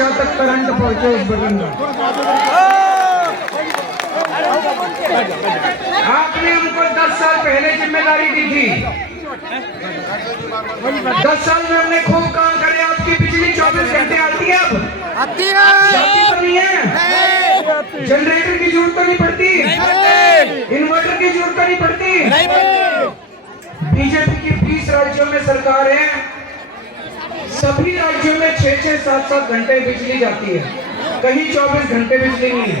दिशा तक करंट पहुंचे उस बटन पर। आपने हमको 10 साल पहले जिम्मेदारी दी थी, 10 साल में हमने खूब काम करे। आपकी बिजली 24 घंटे आती है, अब आती है। जनरेटर की जरूरत तो नहीं पड़ती, इन्वर्टर की जरूरत तो नहीं पड़ती। बीजेपी की 20 राज्यों में सरकार है, सभी राज्यों में 6-6, 7-7 घंटे बिजली जाती है, कहीं 24 घंटे बिजली नहीं है।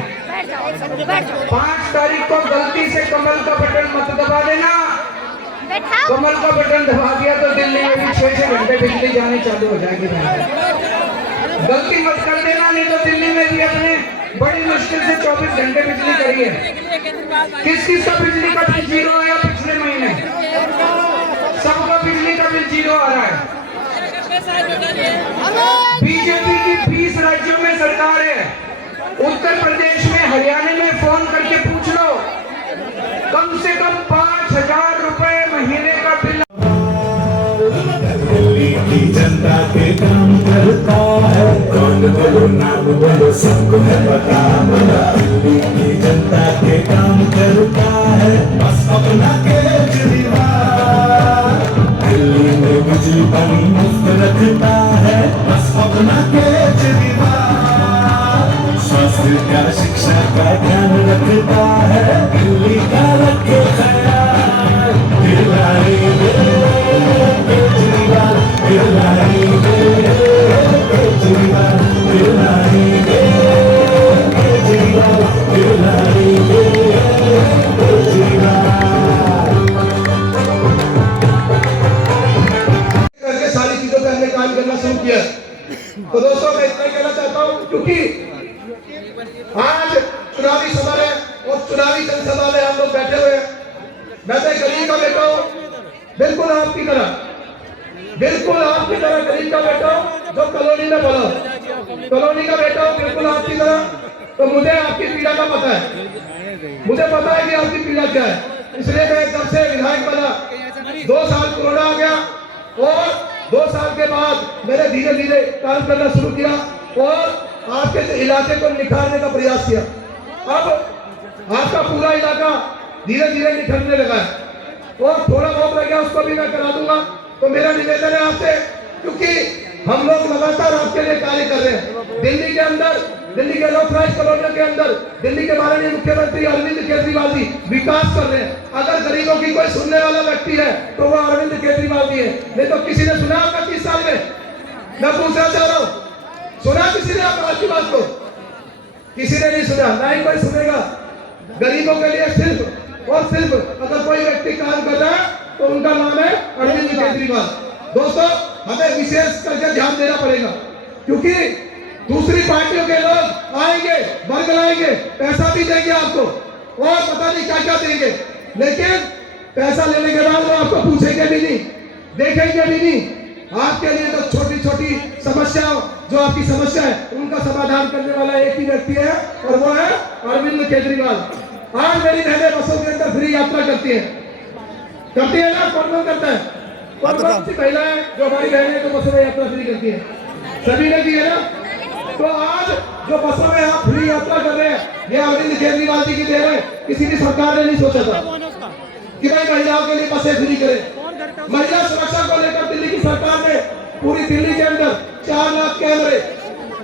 5 तारीख को गलती से कमल का बटन मत दबा देना। कमल का बटन दबा दिया तो दिल्ली में भी 6-6 घंटे बिजली जाने चालू हो जाएगी। गलती मत कर देना, नहीं तो दिल्ली में भी अपने बड़ी मुश्किल से 24 घंटे बिजली करी है। किस किस का बिजली का बिल जीरो आया पिछले महीने? सबका बिजली का बिल जीरो आ रहा है। बीजेपी की 20 राज्यों में सरकार है। उत्तर प्रदेश में, हरियाणा में फोन करके पूछ लो, कम से कम 5,000 रुपए महीने का बिल। दिल्ली की जनता के काम करता है, कौन बोलो ना बोलो सबको है पता। दिल्ली की जनता के काम करता है, बस अपना केजरीवाल। दिल्ली में बिजली पानी मुफ्त रखता है, बस अपना केजरीवाल। स्वास्थ्य का, शिक्षा का ध्यान रखता है, दिल्ली का रखे ख्याल। दिलाएंगे केजरीवाल, दिलाएंगे केजरीवाल, दिलाएंगे केजरीवाल, दिलाएंगे केजरीवाल। करके सारी चीजों पे हमने काम करना शुरू किया। तो दोस्तों, मैं इतना कहना चाहता हूँ, क्योंकि आज चुनावी समय है और चुनावी जनसभा में हम लोग बैठे हुए हैं। मैं तो गरीब का बेटा हूँ, बिल्कुल आपकी तरह, बिल्कुल आपकी तरह गरीब का बेटा हूँ, जो कॉलोनी में पला, कॉलोनी का बेटा हूँ, बिल्कुल आपकी तरह। तो मुझे आपकी पीड़ा का पता है, मुझे पता है कि आपकी पीड़ा क्या है। इसलिए मैं जब से विधायक बना, 2 साल कोरोना आ गया और 2 साल के बाद मैंने धीरे धीरे काम करना शुरू किया और आपके इलाके को निखारने का प्रयास किया। अब आपका पूरा इलाका धीरे धीरे निखरने लगा है और थोड़ा बहुत रह गया, उसको भी मैं करा दूंगा। तो मेरा निवेदन है आपसे, क्योंकि हम लोग लगातार आपके लिए कार्य कर रहे हैं। दिल्ली के अंदर, दिल्ली के अनऑथराइज्ड कॉलोनियों के अंदर दिल्ली के माननीय मुख्यमंत्री अरविंद केजरीवाल जी विकास कर रहे हैं। अगर गरीबों की कोई सुनने वाला व्यक्ति है तो वो अरविंद केजरीवाल जी है। नहीं तो किसी ने सुना आपका 30 साल में? मैं पूछना चाह रहा हूँ, सुना किसी ने आपकी बात को? किसी ने नहीं सुना, ना ही कोई सुनेगा। गरीबों के लिए सिर्फ और सिर्फ अगर कोई व्यक्ति काम कर रहा है तो उनका नाम है अरविंद केजरीवाल। दोस्तों, हमें विशेष करके ध्यान देना पड़ेगा, क्योंकि दूसरी पार्टियों के लोग आएंगे, वर्ग लाएंगे, पैसा भी देंगे आपको और पता नहीं क्या क्या देंगे, लेकिन पैसा लेने के बाद वो आपको पूछेंगे भी नहीं, देखेंगे भी नहीं। आपके लिए तो छोटी छोटी समस्याओं, जो आपकी समस्या है, उनका समाधान करने वाला एक ही व्यक्ति है और वो है अरविंद केजरीवाल। आज मेरी बहनें बसों के अंदर फ्री यात्रा करती है ना? कौन करता है? कौन सी महिलाएं जो हमारी बहनें तो बसों में यात्रा फ्री करती है? सभी ने की है ना? तो आज जो बसों में आप फ्री यात्रा कर रहे हैं, ये अरविंद केजरीवाल जी की देन है। किसी भी सरकार ने नहीं सोचा था कि भाई महिलाओं के लिए बसें फ्री करें। महिला सुरक्षा को लेकर दिल्ली की सरकार ने पूरी दिल्ली के अंदर 4 लाख कैमरे,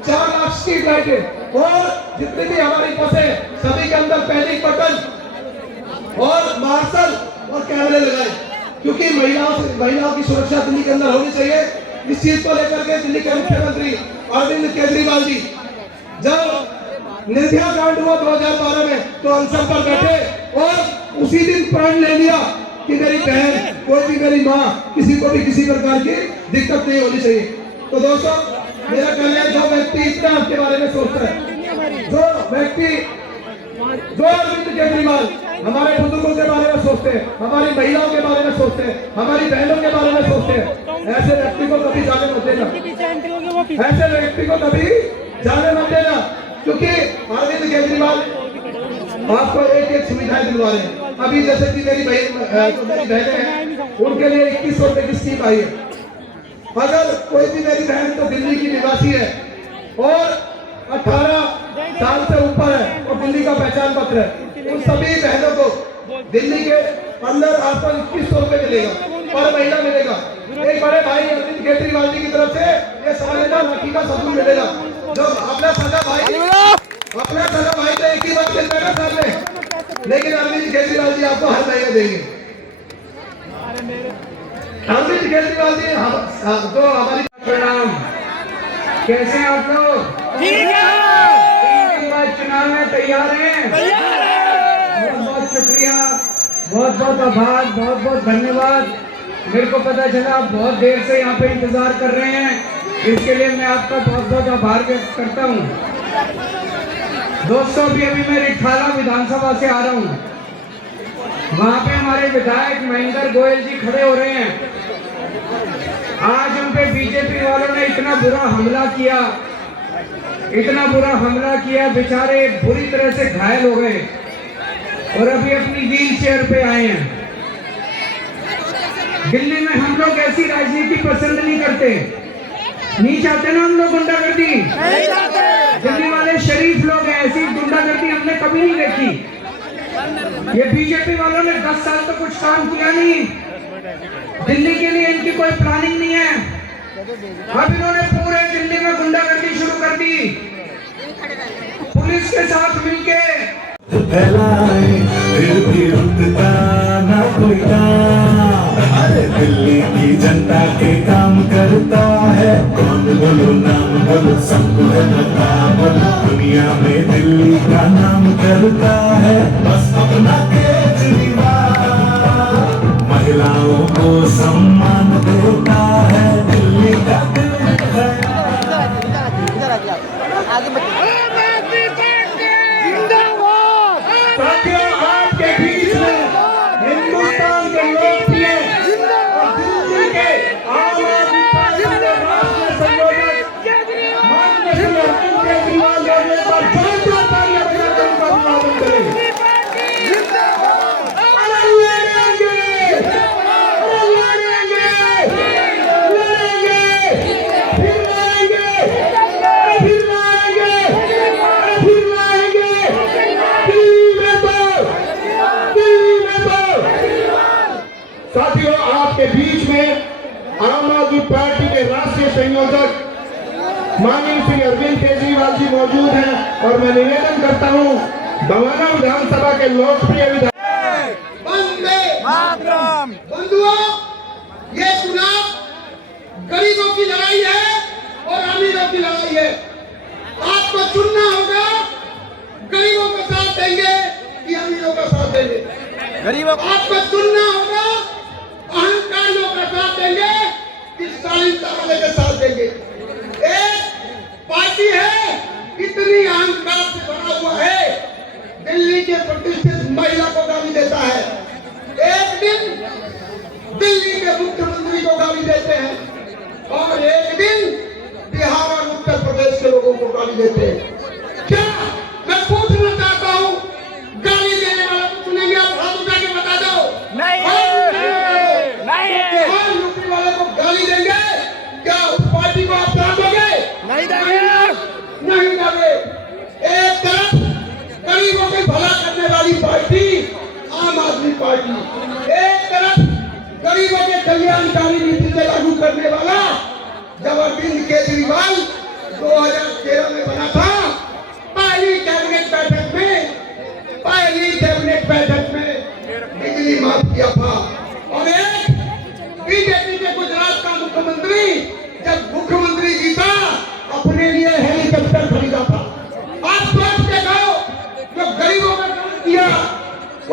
4 लाख स्ट्रीट लाइटें और जितनी भी हमारी बसें, सभी के अंदर पैनिक बटन और मार्शल और कैमरे लगाए, क्योंकि महिलाओं की सुरक्षा दिल्ली के अंदर होनी चाहिए। इस चीज को लेकर के दिल्ली के मुख्यमंत्री अरविंद केजरीवाल जी जब निर्भया कांड हुआ 2012 में, तो अनशन पर बैठे और उसी दिन प्रण ले लिया कि मेरी बहन, कोई भी मेरी माँ, किसी को भी किसी प्रकार की दिक्कत नहीं होनी चाहिए। तो दोस्तों, मेरा कहना है, जो व्यक्ति इतना आपके बारे में सोचता है, जो व्यक्ति, जो अरविंद केजरीवाल हमारे बुजुर्गों के बारे में सोचते हैं, हमारी महिलाओं के बारे में सोचते हैं, हमारी बहनों के बारे में सोचते हैं, ऐसे व्यक्ति को कभी जाने मत देना, ऐसे व्यक्ति को कभी जाने मत देना, क्योंकि अरविंद केजरीवाल आपको एक एक सुविधाएं दिलवा रहे हैं। अभी जैसे कि मेरी बहनें हैं, उनके लिए 2100 रुपए की स्कीम आई है। अगर कोई भी मेरी बहन तो दिल्ली की निवासी है और 18 साल से ऊपर है और दिल्ली का पहचान पत्र है, उन सभी बहनों को दिल्ली के अंदर आपको 2100 रुपये मिलेगा, पर महीना मिलेगा। एक बड़े भाई अरविंद केजरीवाल जी की तरफ से ये सालाना राखी का सबूत मिलेगा। जो अपना सगा भाई तो एक ही बात मिलता है साल में, लेकिन अरविंद केजरीवाल जी आपको हर महीने देंगे। अरविंद केजरीवाल जी तो हमारी प्रणाम। कैसे हैं आप लोग? ठीक है। 3 दिन बाद चुनाव में तैयार हैं? बहुत बहुत शुक्रिया, बहुत बहुत आभार, बहुत बहुत धन्यवाद। मेरे को पता चला आप बहुत देर से यहाँ पे इंतजार कर रहे हैं, इसके लिए मैं आपका बहुत बहुत आभार व्यक्त करता हूँ। दोस्तों अभी मैं रिठाला विधानसभा से आ रहा हूँ, वहाँ पे हमारे विधायक महेंद्र गोयल जी खड़े हो रहे हैं। आज उन पे बीजेपी वालों ने इतना बुरा हमला किया, बेचारे बुरी तरह से घायल हो गए और अभी अपनी व्हील चेयर पे आए हैं। दिल्ली में हम लोग ऐसी राजनीति पसंद नहीं करते, नहीं चाहते ना हम लोग गुंडागर्दी। दिल्ली वाले शरीफ लोग हैं, ऐसी गुंडागर्दी हमने कभी नहीं देखी। ये बीजेपी वालों ने 10 साल तो कुछ काम किया नहीं, दिल्ली के लिए इनकी कोई प्लानिंग नहीं है। अब इन्होंने पूरे दिल्ली में गुंडागर्दी शुरू कर दी, पुलिस के साथ मिलके फैलाए फिर भी रुकता ना कोई काम। अरे दिल्ली की जनता के काम करता है कौन, बोलो नाम बोलो, सबको है पता, बोलो दुनिया में दिल्ली का नाम करता है बस अपना केजरीवाल। महिलाओं को सम्मान देता है दिल्ली का दिल है। साथियों आपके बीच में हिंदुस्तान के लोकप्रिय और दिल्ली के आम आदमी पार्टी के राष्ट्रीय संयोजक माननीय श्री अरविंद केजरीवाल जी ने एक बार जोरदार तालियां बजाकर उनका अभिवादन करें। साथियों आपके बीच में आम आदमी पार्टी के राष्ट्रीय संयोजक माननीय श्री अरविंद केजरीवाल जी मौजूद हैं और मैं निवेदन करता हूं बवाना विधानसभा के लोकप्रिय विधायक बंधुओं, ये चुनाव गरीबों की लड़ाई है और अमीरों की लड़ाई है। आपको चुनना होगा गरीबों का साथ देंगे कि अमीरों का साथ देंगे। आपको चुनना होगा अहंकारियों का साथ देंगे कि शालीनता वाले के साथ देंगे। एक पार्टी है इतनी अहंकार से भरा हुआ है, दिल्ली के प्रतिष्ठित महिला को गाली देता है, एक दिन दिल्ली के मुख्यमंत्री को गाली देते हैं और एक दिन बिहार और उत्तर प्रदेश के लोगों को गाली देते हैं। क्या मैं पूछना चाहता हूँ, गाली देने वाला को चुनेंगे? आप हाथ उठा के बता दो। यूपी वाले को गाली देंगे, क्या उस पार्टी को आप साथ दोगे? नहीं दोगे। एक तरफ गरीबों के भला करने वाली पार्टी आम आदमी पार्टी, एक तरफ गरीबों के कल्याणकारी नीति से लागू करने वाला जब अरविंद केजरीवाल 2013 में बना था, पहली कैबिनेट बैठक में बिजली माफ किया था और एक बीजेपी के गुजरात का मुख्यमंत्री जब मुख्यमंत्री जीता अपने लिए हेलीकॉप्टर खरीदा था। आप सोच के कहो, जो गरीबों का काम किया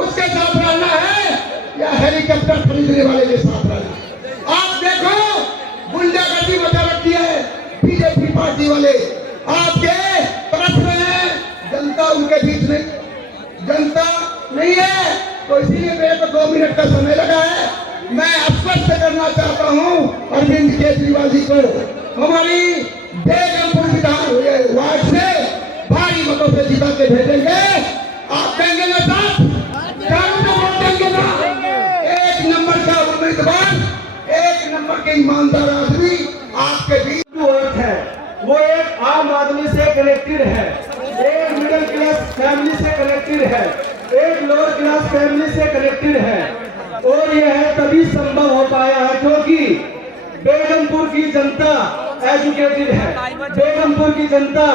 उसके साथ रहना है या हेलीकॉप्टर खरीदने वाले के साथ रहना? आप देखो गुंडागर्दी मचा रखी है बीजेपी पार्टी वाले, आपके तरफ में है, जनता उनके बीच में जनता नहीं है। तो इसीलिए मेरे को 2 मिनट का समय लगा है। मैं आश्वस्त करना चाहता हूं अरविंद केजरीवाल जी को, हमारी बेगमपुर विधान वार्ड से भारी मतों से जिता के भेजेंगे। आप देंगे ना साथ, वोट देंगे ना? 1 नंबर का उम्मीदवार, 1 नंबर के ईमानदार आदमी आपके बीच है, वो एक आप आम आदमी से कनेक्टेड है, एक मिडिल क्लास फैमिली से कनेक्टेड है, एक लोअर क्लास फैमिली से कनेक्टेड है। और यह तभी संभव हो पाया है क्योंकि बेगमपुर की जनता एजुकेटेड है, बेगमपुर की जनता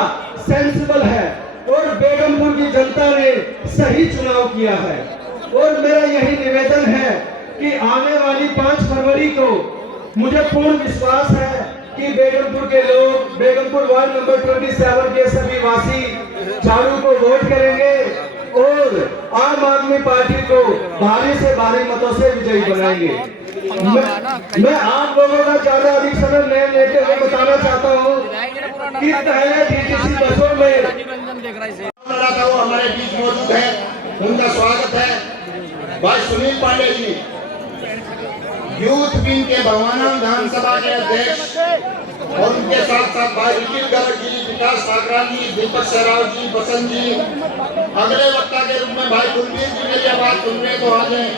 सेंसिबल है और बेगमपुर की जनता ने सही चुनाव किया है। और मेरा यही निवेदन है कि आने वाली 5 फरवरी को मुझे पूर्ण विश्वास है कि बेगमपुर के लोग, बेगमपुर वार्ड नंबर 27 के सभी वासी झाड़ू को वोट करेंगे और आम आदमी पार्टी को भारी से भारी मतों से विजयी बनाएंगे। मैं आप लोगों का ज्यादा अधिक समय नहीं लेते हुए बताना चाहता हूँ कि पहले डीटीसी बसों में हमारे बीच मौजूद है, उनका स्वागत है। भाई सुनील पांडे जी, यूथ विंग के भवाना विधानसभा के अध्यक्ष, और उनके साथ साथ भाई निखिल गर्ग जी, विकास ठाकरा जी, दीपक सहराव जी, बसंत जी। अगले वक्ता के रूप में भाई कुलबीर जी मेरी आवाज सुन रहे तो आ जाए,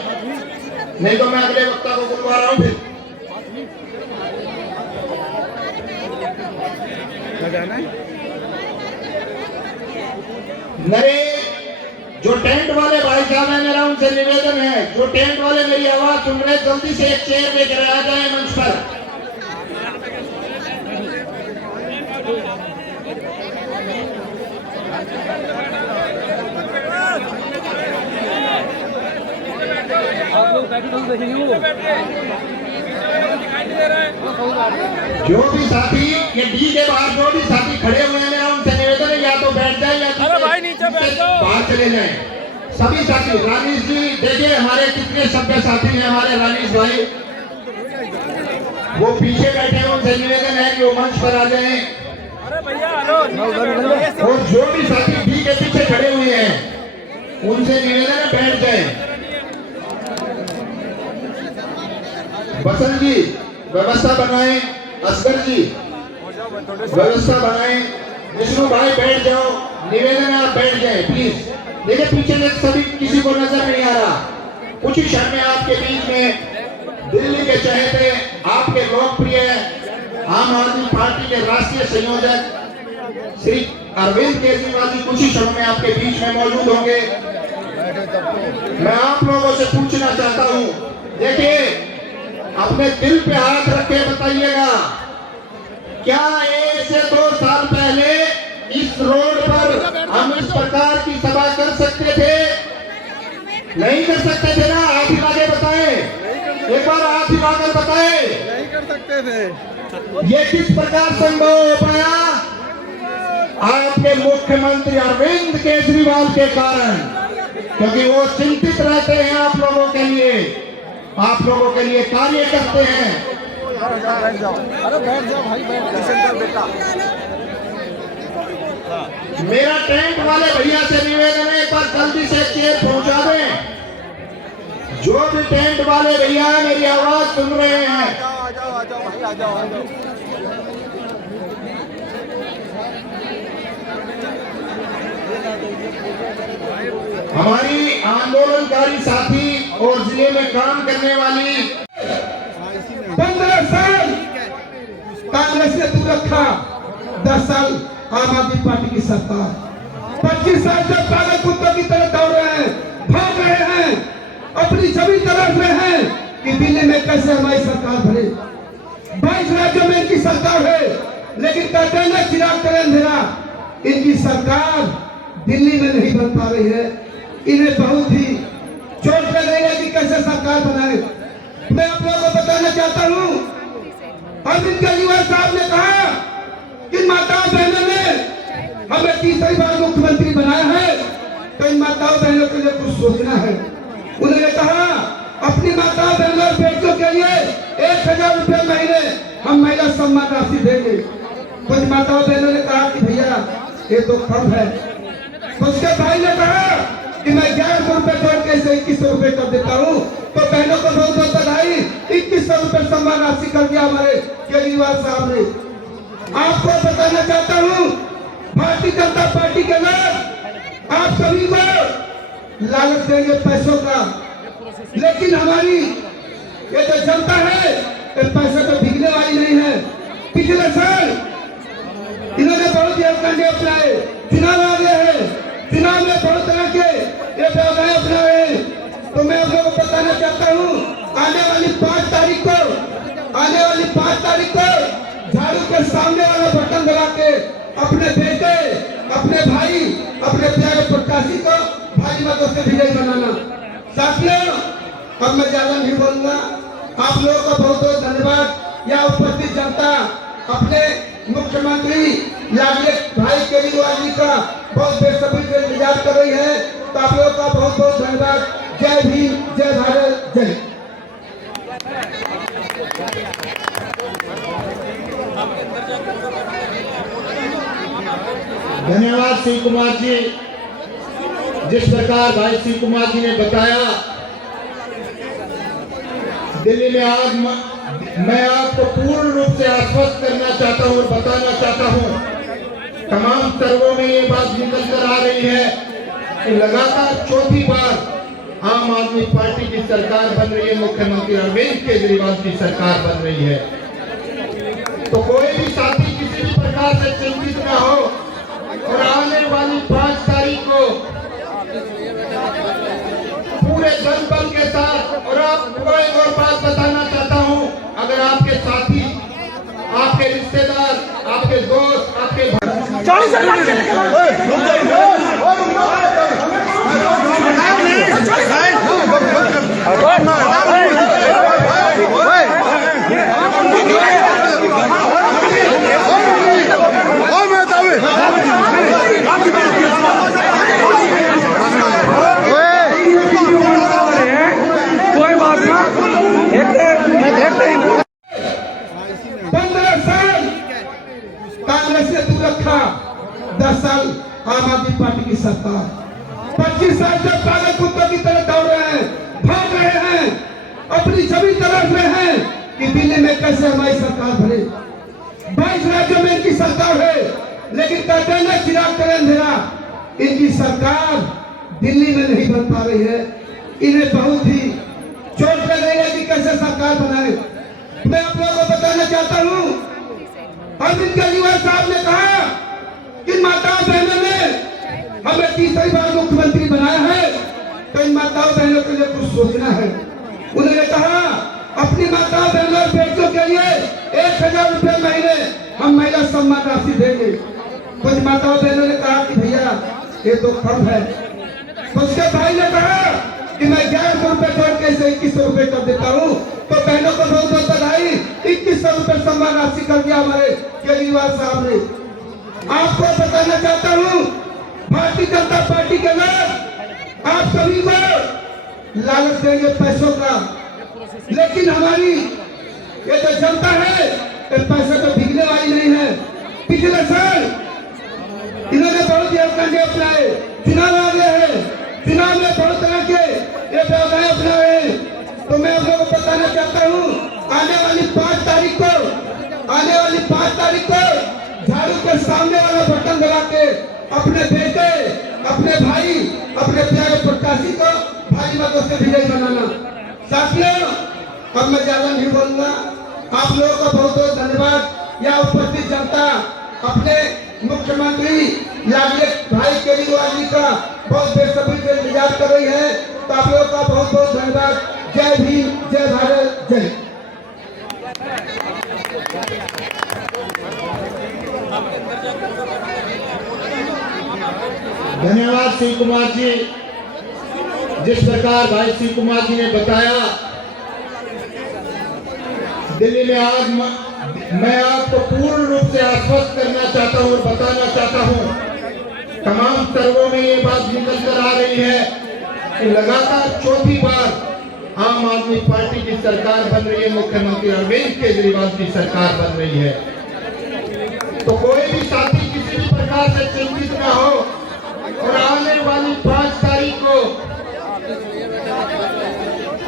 नहीं तो मैं अगले वक्ता को बुलवा रहा हूँ। फिर मेरे जो टेंट वाले भाई साहब हैं, मेरा उनसे निवेदन है, जो टेंट वाले मेरी आवाज सुन रहे जल्दी से एक चेयर लेकर आ जाए मंच पर। जो भी साथी ये डी के बाहर जो भी साथी खड़े हुए हैं, मेरा उनसे निवेदन है या तो बैठ जाए या बाहर चले जाएं। सभी साथी, रानीश जी देखिए हमारे कितने सभ्य साथी हैं हमारे रानीश भाई, वो पीछे बैठे हैं, उनसे निवेदन है कि वो मंच पर आ जाएं। और जो भी साथी डी के पीछे खड़े हुए हैं उनसे निवेदन है बैठ जाएं। बसंत जी व्यवस्था बनाएं, असगर जी व्यवस्था बनाएं, विष्णु भाई बैठ जाओ, निवेदन है आप बैठ जाएं प्लीज। देखिए पीछे से सभी किसी को नजर नहीं आ रहा। कुछ ही क्षण में आपके बीच में दिल्ली के चहेते, आपके लोकप्रिय आम आदमी पार्टी के राष्ट्रीय संयोजक श्री अरविंद केजरीवाल जी कुछ ही क्षणों में आपके बीच में मौजूद होंगे। मैं आप लोगों से पूछना चाहता हूं, देखिए अपने दिल पे हाथ रख के बताइएगा, क्या 1 से 2 साल पहले इस रोड पर हम इस प्रकार की सभा कर सकते थे? नहीं कर सकते थे ना? आप ही आगे बताएं, एक बार आप ही आकर बताएं, नहीं कर सकते थे। ये किस प्रकार संभव हो पाया? आपके मुख्यमंत्री अरविंद केजरीवाल के कारण, क्योंकि वो चिंतित रहते हैं आप लोगों के लिए, आप लोगों के लिए कार्य करते हैं। अरे बैठ जाओ भाई, बेटा। मेरा टेंट वाले भैया से निवेदन है, एक बार जल्दी से चेयर पहुंचा दें। जो भी टेंट वाले भैया मेरी आवाज सुन रहे हैं, आ जाओ भाई, आ जाओ। हमारी आंदोलनकारी साथी और जिले में काम करने वाली 15 साल कांग्रेस ने दूर रखा, 10 साल आम आदमी पार्टी की सरकार, 25 साल से पागल कुत्तों की तरह दौड़ रहे हैं, भाग रहे हैं, अपनी छवि तलाश रहे हैं कि दिल्ली में कैसे हमारी सरकार बने। 22 राज्यों में इनकी सरकार है, लेकिन कहते हैं ना चिराग तेरे अंधेरा, इनकी सरकार दिल्ली में नहीं बन पा रही है। इन्हें बहुत ही चोट लग रही है कि कैसे सरकार बनाए। मैं आप लोगों को बताना चाहता हूँ, अरविंद केजरीवाल साहब ने कहा कि माताओं बहनों ने हमें तीसरी बार मुख्यमंत्री बनाया है, तो इन माताओं बहनों के लिए कुछ सोचना है। उन्होंने कहा अपनी माताओं बहनों और बेटियों के लिए 1000 रुपए महीने हम महिला सम्मान राशि देंगे। कुछ माताओं बहनों ने कहा कि भैया ये तो कम है। उसके भाई ने कहा कि मैं 1100 रुपए जोड़ के 2100 रुपए कर देता हूँ। तो बहनों को बहुत बहुत बधाई, 2100 रुपए सम्मान राशि कर दिया हमारे केजरीवाल साहब ने। आपको बताना चाहता हूँ, भारतीय जनता पार्टी के लोग आप सभी को लालच देंगे पैसों का, लेकिन हमारी ये जो जनता है ये पैसे तो बिकने वाली नहीं है। पिछले साल इन्होंने बहुत कंडे अपनाए, चुनाव आ गया है, चुनाव में बहुत तरह के ये व्यवसाय अपनाए हैं। तो मैं आप लोगों को बताना चाहता हूँ, आने वाली 5 तारीख को झाड़ू के सामने वाला बटन दबा के अपने बेटे, अपने भाई, अपने प्यारे प्रत्याशी को भारी मतों से विजयी बनाना। साथियों, अब मैं ज्यादा नहीं बोलूंगा। आप लोगों का बहुत बहुत धन्यवाद। यहाँ उपस्थित जनता अपने मुख्यमंत्री लाडले भाई केजरीवाल जी का बहुत बेसब्री से इंतजार कर रही है। तो आप लोगों का बहुत बहुत धन्यवाद। जय भीम, जय भारत, जय। धन्यवाद शिव कुमार जी। जिस प्रकार भाई शिव कुमार जी ने बताया, दिल्ली में आज मैं आपको पूर्ण रूप से आश्वस्त करना चाहता हूं और बताना चाहता हूं, तमाम सर्वों में ये बात निकल कर आ रही है कि लगातार चौथी बार आम आदमी पार्टी की सरकार बन रही है, मुख्यमंत्री अरविंद केजरीवाल की सरकार बन रही है। तो कोई भी साथी किसी भी प्रकार से चिंतित न हो और आने वाली 5 तारीख को पूरे जनबल के साथ, और आपको एक और बात बताना चाहता हूं, अगर आपके साथी, आपके रिश्तेदार, आपके दोस्त, आपके कोई बात ना, 15 साल कांग्रेस ने दूर रखा, 10 साल आम आदमी पार्टी की सरकार, 25 साल से पागल कुत्तों की तरह दौड़ रहे हैं, भाग रहे हैं, अपनी जमीन तलाश रहे हैं कि दिल्ली में कैसे हमारी सरकार बने। 22 राज्यों में इनकी सरकार है, लेकिन कहते हैं ना चिराग तेरे अंधेरा, इनकी सरकार दिल्ली में नहीं बन पा रही है। इन्हें बहुत ही चोट लग रही है कि कैसे सरकार बनाए। मैं आप लोगों को बताना चाहता हूँ, अरविंद केजरीवाल साहब ने कहा कि माताओं बहनों ने हमें तीसरी बार मुख्यमंत्री बनाया है, तो इन माताओं बहनों के लिए कुछ सोचना है। उन्होंने कहा अपनी माताओं बहनों और बेटियों के लिए 1000 रुपए महीने हम महिला सम्मान राशि देंगे। कुछ माताओं बहनों ने कहा कि भैया ये तो कम है। तो उसके भाई ने कहा कि मैं 1100 रुपए जोड़ के इसे 2100 रुपए कर देता हूँ। तो बहनों को बहुत बहुत बधाई, 2100 रुपए सम्मान राशि कर दिया हमारे केजरीवाल साहब ने। आपको बताना चाहता हूँ, भारतीय जनता पार्टी के लोग आप सभी को लालच देंगे पैसों का, लेकिन हमारी ये जो जनता है ये पैसे तो बिकने वाली नहीं है। पिछले साल इन्होंने बहुत कंडे अपनाए, चुनाव आ गया है, चुनाव में बहुत तरह के ये व्यवसाय अपनाए हैं। तो मैं आप लोगों को बताना चाहता हूँ, आने वाली 5 तारीख को झाड़ू के सामने वाला बटन दबा के अपने बेटे, अपने भाई, अपने प्यारे प्रत्याशी को भारी मतों से विजयी बनाना। साथियों, अब मैं ज्यादा नहीं बोलूंगा। आप लोगों का बहुत बहुत धन्यवाद। यहाँ उपस्थित जनता अपने मुख्यमंत्री लाडले भाई केजरीवाल जी का बहुत बेसब्री से इंतजार कर रही है। तो आप लोगों का बहुत बहुत धन्यवाद। जय भीम, जय भारत, जय। धन्यवाद शिव कुमार जी। जिस प्रकार भाई शिव कुमार जी ने बताया, दिल्ली में आज मैं आपको पूर्ण रूप से आश्वस्त करना चाहता हूं और बताना चाहता हूं, तमाम सर्वों में ये बात निकल कर आ रही है कि लगातार चौथी बार आम आदमी पार्टी की सरकार बन रही है, मुख्यमंत्री अरविंद केजरीवाल की सरकार बन रही है। तो कोई भी साथी किसी भी प्रकार से चिंतित न हो और आने वाली 5 तारीख को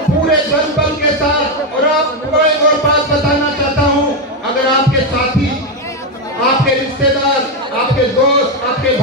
पूरे जनबल के साथ, और आपको एक और बात बताना चाहता हूं, अगर आपके साथी, आपके रिश्तेदार, आपके दोस्त, आपके